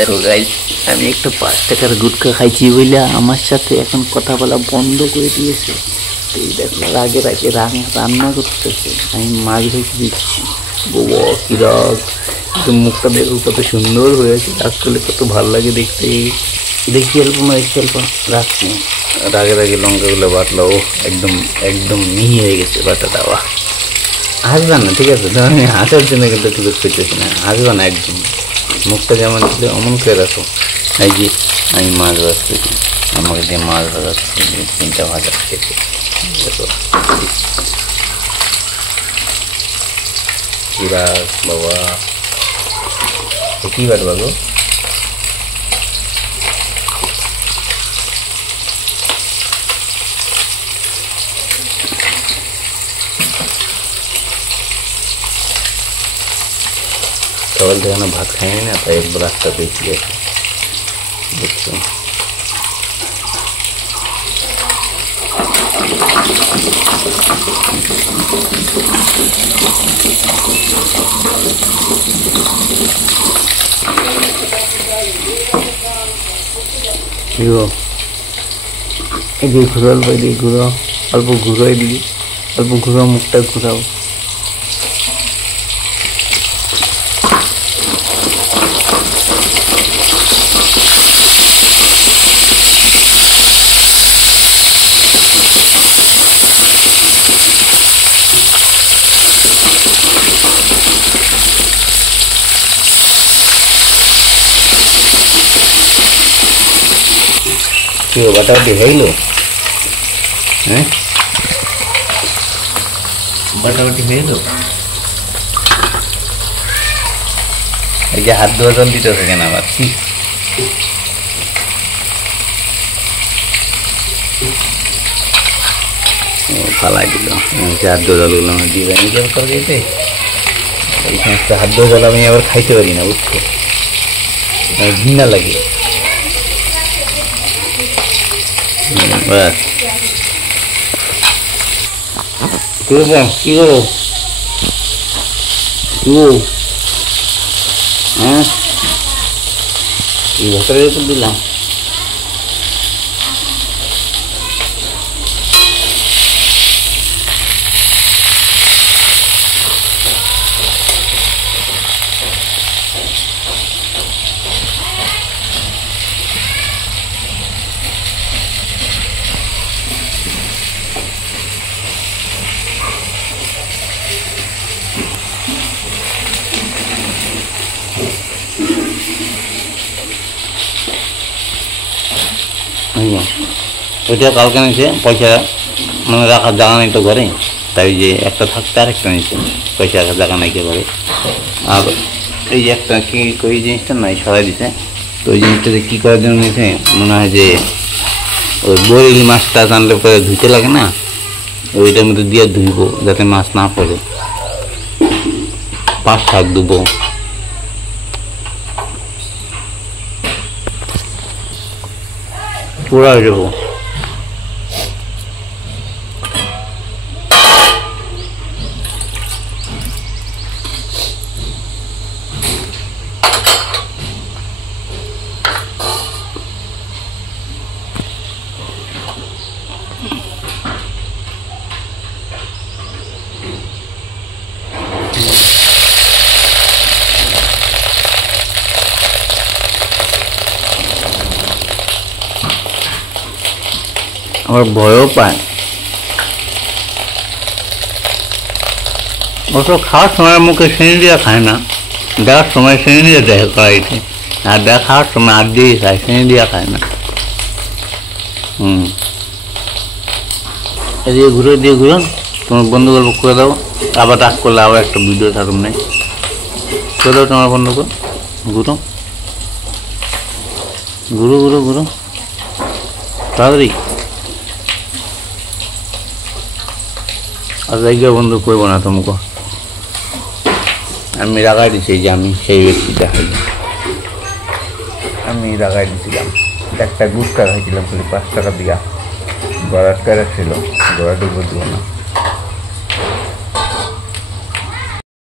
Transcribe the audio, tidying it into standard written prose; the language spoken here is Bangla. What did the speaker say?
দেখো গাইস, আমি একটু 5 টাকার গুটখা খাইছি বলে আমার সাথে এখন কথা বলা বন্ধ করে দিয়েছে। এই দেখো রাগে রাগে রান্না করতেছে, আমি মাছ ভেজে দিচ্ছি। বাবা কি রাগ! মুখটা দেখো কত সুন্দর হয়েছে, রাগ করলে কত ভালো লাগে দেখতে। দেখি অল্প না দেখি অল্প রাখছি। রাগে রাগে লঙ্কাগুলো বাটলো, একদম একদম মিহি হয়ে গেছে বাটাটা। হাসবা না, ঠিক আছে? আমি হাসার জন্য কিন্তু একটু করতেছি না, হাসবা না একদম। মুখটা যেমন ছিল অমন করে রাখো। এই যে আমি মাছ ভাজতেছি, আমাকে দিয়ে মাছ ভাজাচ্ছি, 3টা ভাজা খেতে দেখো। পুরা বাবা কি বাটবা গো? সকাল থেকে না ভাত খাইনি না, তাই একবার রাস্তা বেশি আছে, বুঝছো? এদিকে ঘুরো, অল্প এদিকে ঘুরো, অল্প ঘুরো, এদিকে অল্প ঘুরো, মুখটা ঘুরাও। বাটাবাটি হয়ে গেল? হ্যাঁ, বাটাবাটি হয়ে গেল। এই যে হাত ধোয়া জল দিতে থাকে না আবার, ফালাই দিল। হাত ধোয়া জলগুলো আমার দিয়ে দেয় নিজের তরকারিতে। এই সমস্ত হাত ধোয়া জল আমি আবার খাইতে পারি না, বুঝছো? ঘৃণা লাগে। কি করবো? কি করবো? হ্যাঁ, কি ভেতরে দিলাম? ওইটা কালকে নিয়েছে, পয়সা মানে রাখার জায়গা নেই তো ঘরে, তাই যে একটা থাকতে আর একটা নিচ্ছে, পয়সা রাখার জায়গা নেই ঘরে। আর এই যে একটা কি ওই জিনিসটা নাই সরাই দিছে, তো ওই জিনিসটাতে কী করার জন্য নিয়েছে মনে হয় যে ওই বরিল মাছটা জানলে পরে ধুইতে লাগে না, ওইটার মধ্যে দিয়ে ধুইবো যাতে মাছ না পড়ে। 5 শাক দেবো, পুরা হয়ে যাবো। আমার ভয়ও পায়। অত খাওয়ার সময় মুখে চিনি দিয়ে খায় না, দেখার সময় চিনি দিয়ে দেখে কড়াইতে, আর দেখার সময় আর দিয়ে খায়, চিনি দিয়ে খায় না। এদিকে ঘুরে দিয়ে ঘুরো, তোমার বন্ধু গল্প করে দাও। আবার রাগ করলে আবার একটা ভিডিও থাকুন নেই, করে দাও তোমার বন্ধুকে। ঘুরো ঘুরো ঘুরো ঘুরো তাড়াতাড়ি। আর জায়গা বন্ধু করবো না তোমাকে, আমি রাগাই দিছি যে আমি সেই ব্যক্তিটা হই, আমি রাগাই দিছিলাম। একটা গুটকা খাইছিলাম খালি 5 টাকা দিয়া, গড়াটা ছিল, গড়াটা দিব না।